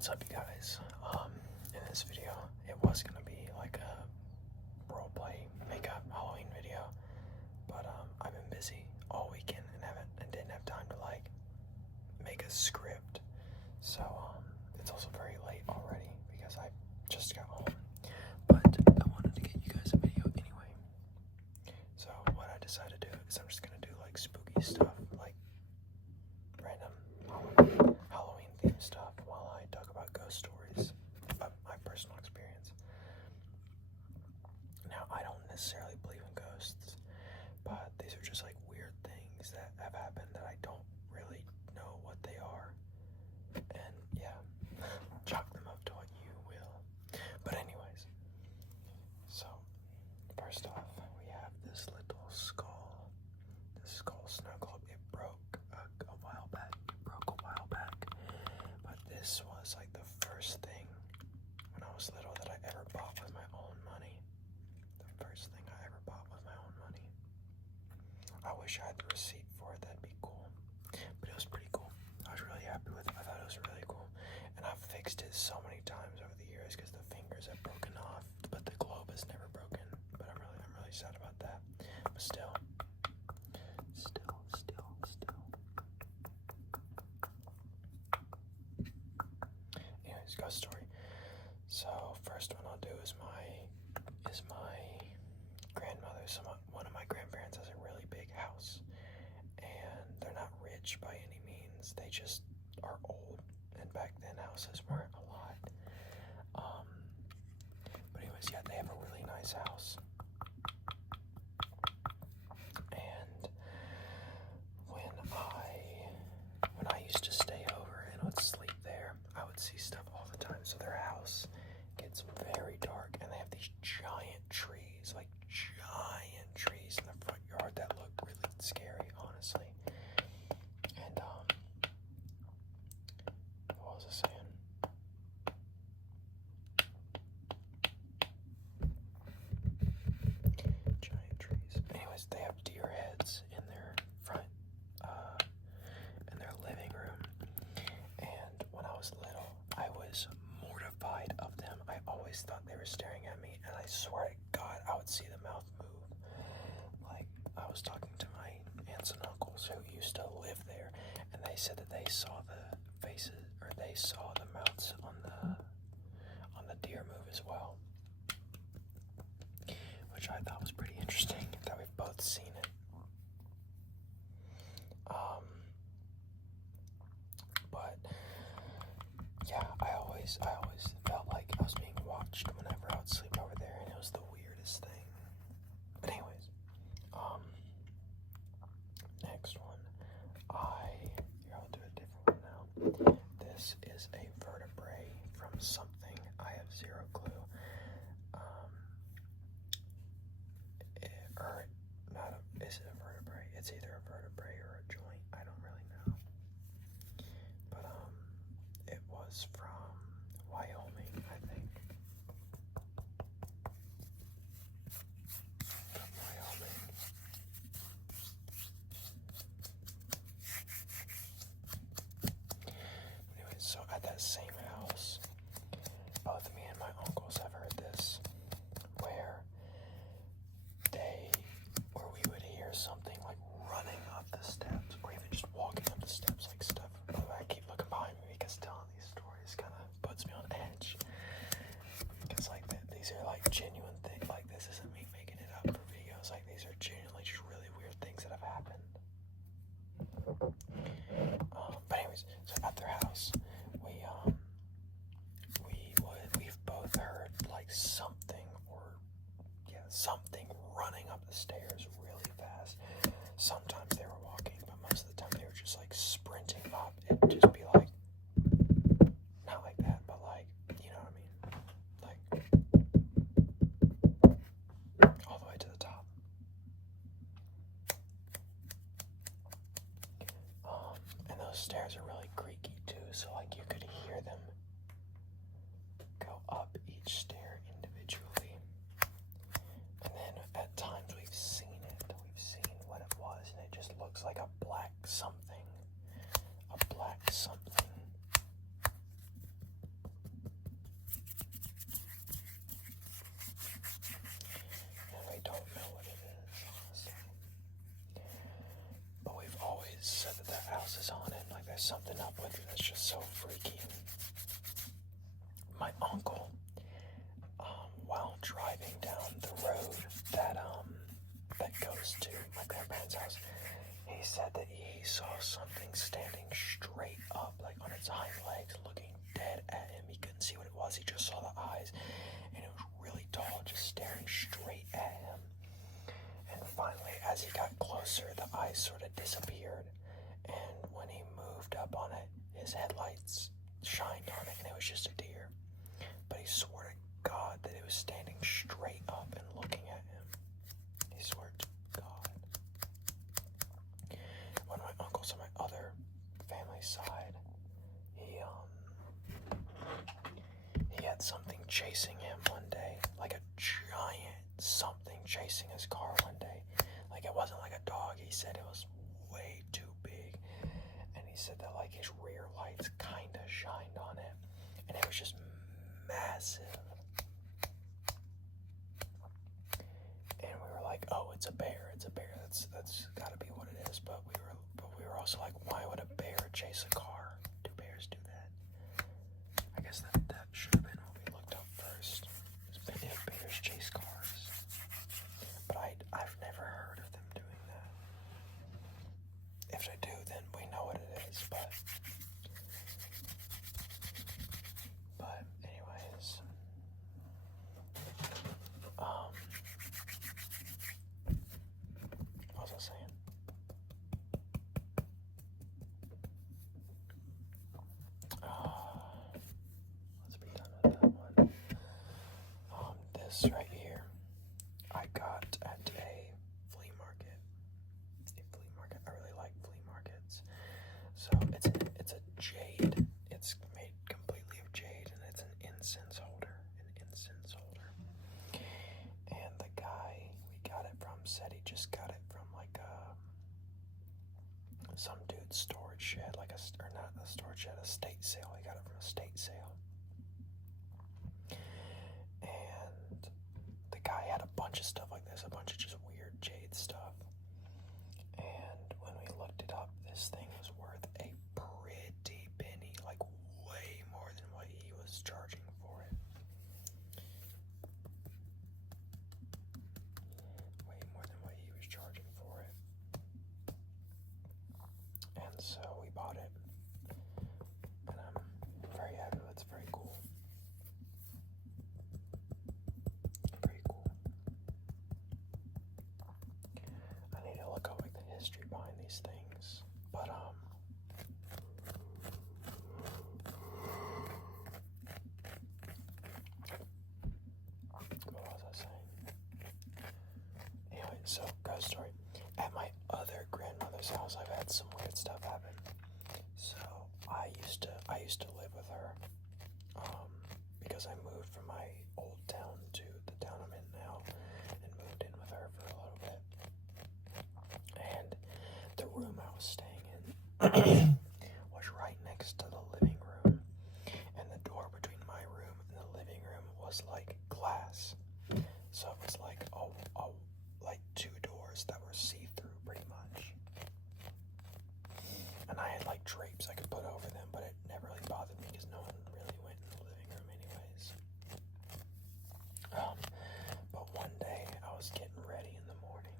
What's up, you guys? In this video, it was gonna be like a roleplay makeup Halloween video, but I've been busy all weekend and didn't have time to like make a script. So it's also very late already because I just got home. But I wanted to get you guys a video anyway. So what I decided to do is I'm just gonna do like spooky stuff, like random Halloween themed stuff while I talk about ghost stories of my personal experience. Now, I don't necessarily believe in ghosts, but these are just like weird things that have happened that I don't really know what they are. And yeah, chalk them up to what you will. But anyways, so first off, we have this little skull. This skull snow globe. It broke a while back. But this was like the first thing when I was little that I ever bought with my own money. The first thing I ever bought with my own money. I wish I had the receipt for it. That'd be cool. But it was pretty cool. I was really happy with it. I thought it was really cool. And I've fixed it so many times over the years because the fingers have broken off, but the globe is never broken. But I'm really sad about that. But still. Anyways, ghost story. So first one I'll do is my grandmother. One of my grandparents has a really big house, and they're not rich by any means. They just are old, and back then houses weren't a lot. But anyways, yeah, they have a really nice house. And when I used to stay over and would sleep there, I would see stuff all the time. So their house gets very dark, and they have these giant trees, like giant trees in the front yard that look really scary, honestly. And what was I saying? Giant trees. Anyways, they have deer heads in their front, in their living room. And when I was little, I was mortified of them. I always thought they were staring at me, and I swear to God, I would see the mouth move. Like, I was talking to my aunts and uncles who used to live there, and they said that they saw the faces, or they saw the mouths on the deer move as well, which I thought was pretty interesting that we've both seen it. But yeah, I always felt like I was being watched whenever I would sleep over there, and it was the weirdest thing. But anyways, next one, I'll do a different one now. This is a vertebrae from something. I have zero clue. Is it a vertebrae? It's either a vertebrae or a joint. I don't really know. But it was from Wyoming, I think. From Wyoming. Anyways, so at that same house, both me and my uncles have heard this, where we would hear something like running up the steps, or even just walking up the steps, like stuff. I keep looking behind me because telling these stories kind of puts me on edge. Because like these are like genuine things. Like, this isn't me making it up for videos. Like, these are genuinely just really weird things that have happened. But anyways, so at their house, with it that's just so freaky. My uncle, while driving down the road that goes to my grandparents' house, he said that he saw something standing straight up, like on its hind legs, looking dead at him. He couldn't see what it was, he just saw the eyes, and it was really tall, just staring straight at him. And finally, as he got closer, the eyes sort of disappeared, and when he moved up on it, his headlights shined on it, and it was just a deer. But he swore to God that it was standing straight up and looking at him. He swore to God. When my uncle's on my other family side, he had something chasing him one day, like a giant something chasing his car one day. Like, it wasn't like a dog. He said it was way too big, and he said that like his rear lights kind of shined on it, and it was just massive. And we were like, oh, it's a bear, it's a bear, that's gotta be what it is. But we were also like, why would a bear chase a car? Do bears do that? I guess that should have been what we looked up first, if bears chase cars. But I've never heard of them doing that. If they do, then we know what it is. But anyways, what was I saying? Let's be done with that one. This right here, I got at a flea market. I really like flea markets. So it's a jade. It's made completely of jade, and it's an incense holder. And the guy we got it from said he just got it from like some dude's storage shed, or not a storage shed, a state sale. He got it from a state sale. And the guy had a bunch of stuff like this, a bunch of just weird jade stuff. And when we looked it up, this thing was worth a pretty penny, like way more than what he was charging for it. Way more than what he was charging for it. And so we bought it, and I'm very happy. It's very cool. Very cool. I need to look up like the history behind these things, but what was I saying? Anyway, so ghost story. At my other grandmother's house, I've had some weird stuff happen. So I used to live with her, because I moved from my old town to the town I'm in now, and moved in with her for a little bit. And the room I was staying in was right next to the living room, and the door between my room and the living room was like glass. So it was like like two doors that were see-through pretty much. And I had like drapes I could put over them, but it never really bothered me because no one really went in the living room anyways. But one day I was getting ready in the morning,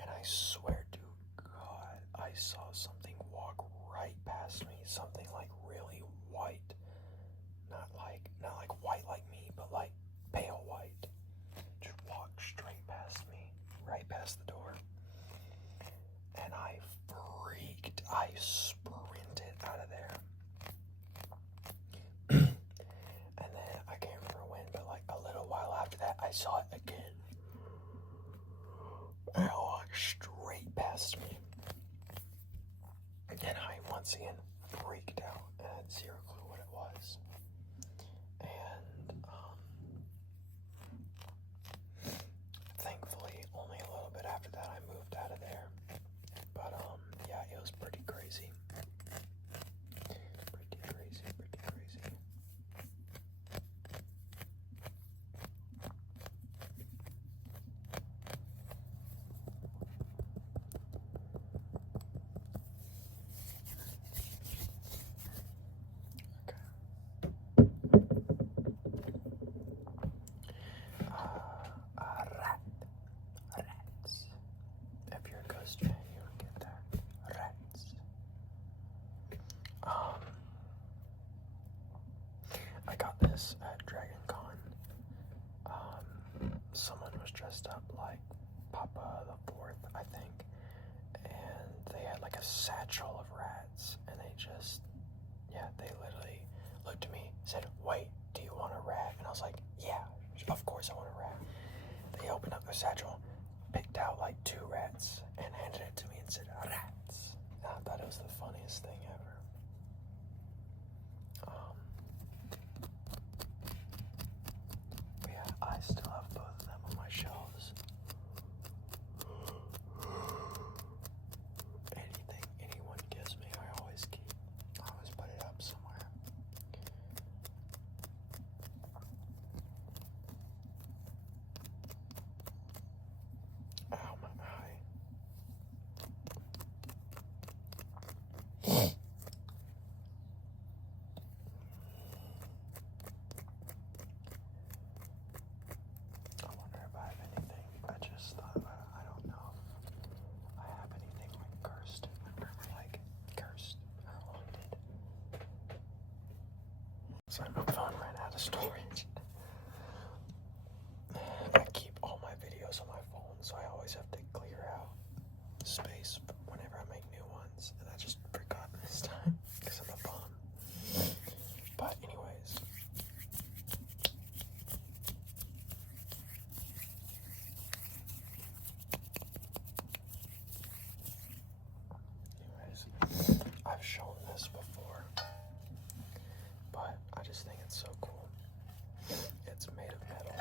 and I swear to God, I saw something walk right past me. Something like really white. Not like white like me, but like pale white. Just walked straight past me, right past the door. And I freaked. I sprinted out of there. And then I can't remember when, but like a little while after that, I saw it again. And it walked straight past me. And I once again freaked out and had zero clue what it was. And thankfully, only a little bit after that, I moved out of there. But yeah, it was pretty crazy. Pretty crazy. I got this at Dragon Con. Someone was dressed up like Papa the Fourth, I think, and they had like a satchel of rats, and they literally looked at me, said, "Wait, do you want a rat?" And I was like, "Yeah, of course I want a rat." They opened up their satchel, picked out like 2 rats, and handed it to me and said, "Rats." And I thought it was the funniest thing ever. Yeah, I still have both of them on my shelves. Anything anyone gives me, I always keep. I always put it up somewhere. Ow, my eye. I wonder if I have anything. I just thought about it. I don't know if I have anything like cursed. Like cursed. Haunted. Sorry, my phone ran out of storage. I keep all my videos on my phone, so I always have to clear out space whenever I make new ones. And I just forgot this time because I'm a bum. But anyways. I've shown this before, but I just think it's so cool. It's made of metal.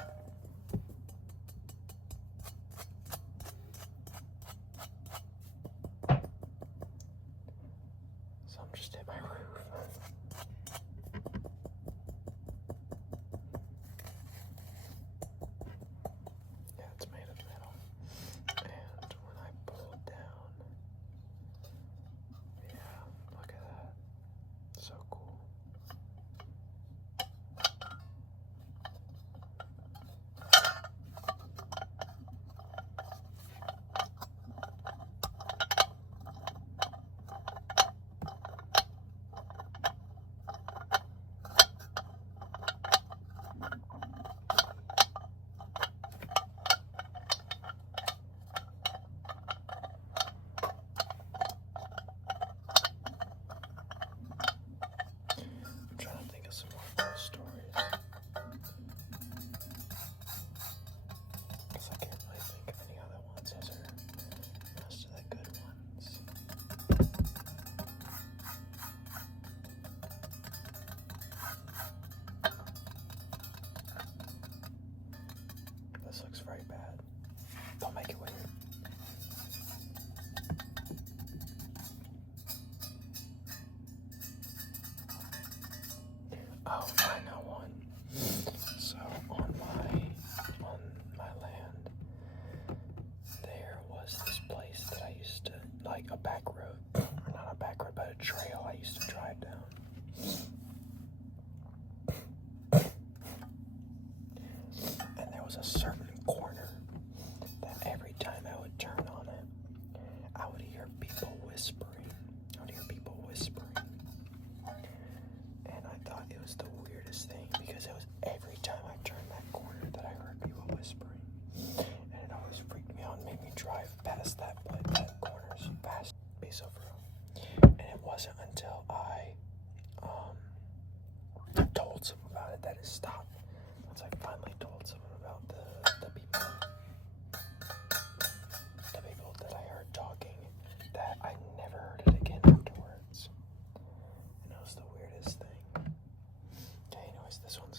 So I'm just in my roof. Yeah, it's made of metal. And when I pull down, yeah, look at that. So cool. I'm trying to think of some more ghost stories. Because I can't really think of any other ones. Those are most of the good ones. This looks very bad. Don't make it weird. Oh, I know one. So on my land, there was this place that I used to, like a back road, or not a back road, but a trail I used to drive down. And there was a certain corner that every time I would turn on it, I would hear people whispering. And I thought it was the weirdest thing because it was every time I turned that corner that I heard people whispering. And it always freaked me out and made me drive past that corner so fast. So for real. And it wasn't until I told someone about it that it stopped. Once I finally told someone about the people that I heard talking, that I never heard it again afterwards. And it was the weirdest thing. Okay, anyways, this one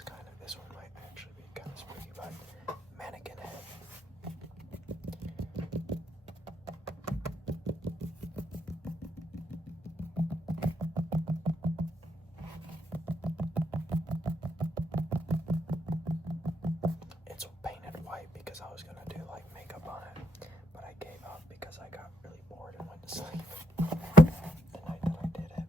might actually be kind of spooky, but mannequin head. It's painted white because I was gonna do like makeup on it, but I gave up because I got really bored and went to sleep the night that I did it.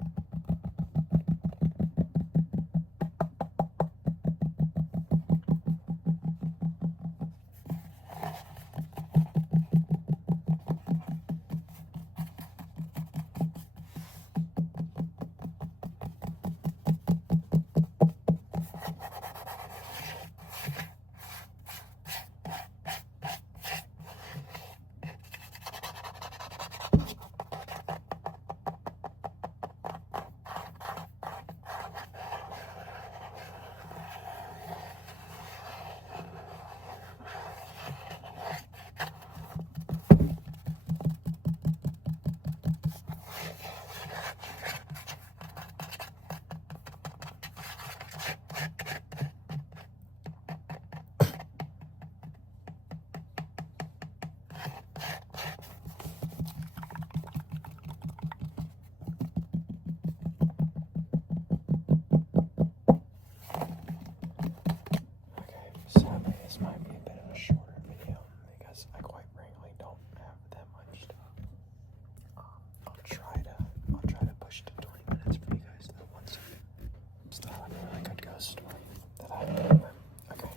ghost story that I remember. Okay,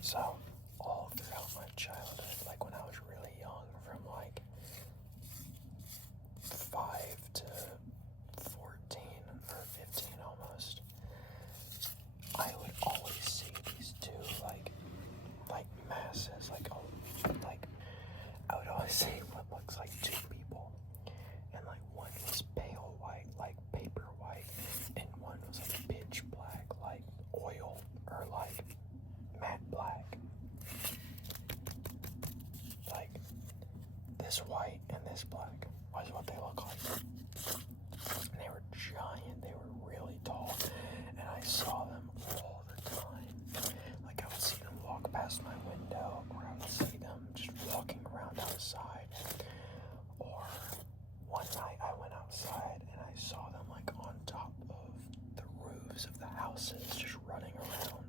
so all throughout my childhood, like when I was really young, from like 5 to 14 or 15 almost, I would always see these two like masses, like I would always see what looks like two people, and like one was pale white, like paper white, and one was like pitch black, like oil or like matte black. Like this white and this black was what they look like. And they were giant, they were really tall, and I saw them all the time. Like I would see them walk past my window, or I would see them just walking around outside. Or one night I went outside and I saw them like on top of the roofs of the houses, just running around.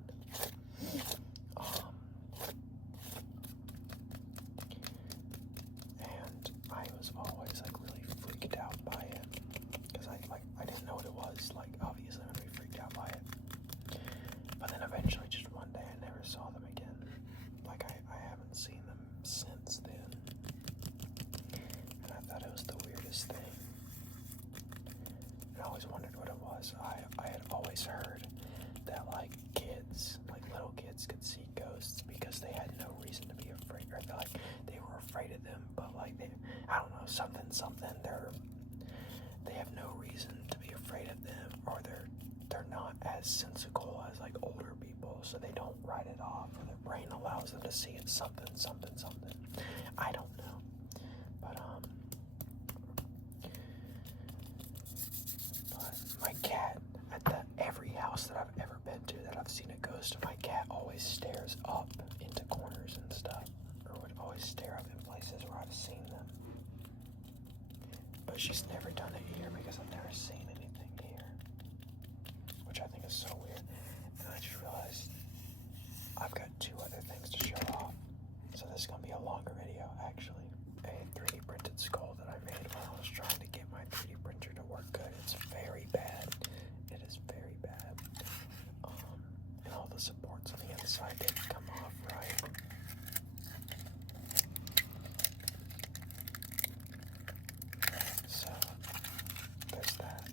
And I was always like really freaked out by it, because I didn't know what it was. Like obviously I'm gonna be freaked out by it. But then eventually, just one day, I never saw them again. Like I haven't seen them since then. And I thought it was the weirdest thing. And I always wondered what it was. I had always heard that like kids, like little kids, could see ghosts because they had no reason to be afraid, or like they were afraid of them, but like I don't know, something, they have no reason to be afraid of them, or they're not as sensical as like older people, so they don't write it off, or their brain allows them to see it something. I don't know. But my cat, at every house that I've ever been to that I've seen a ghost, my cat always stares up into corners and stuff, or would always stare up in places where I've seen them. But she's never done it here because I've never seen anything here, which I think is so weird. And I just realized I've got 2 other things to show off, so this is gonna be a longer video actually. A 3D printed skull that I made when I was trying to get my 3D printer to work good. It's very bad. It is very bad. And all the supports on the inside didn't come off right. So there's that.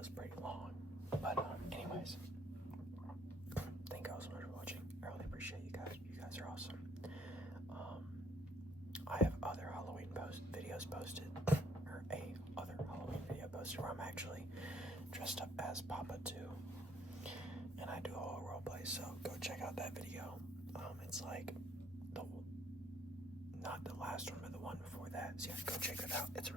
is pretty long. But anyways, thank you all so much for watching. I really appreciate you guys. You guys are awesome. I have other Halloween videos posted, or a other Halloween video posted where I'm actually dressed up as Papa too, and I do a whole roleplay. So go check out that video. It's like not the last one, but the one before that. So yeah, go check it out. It's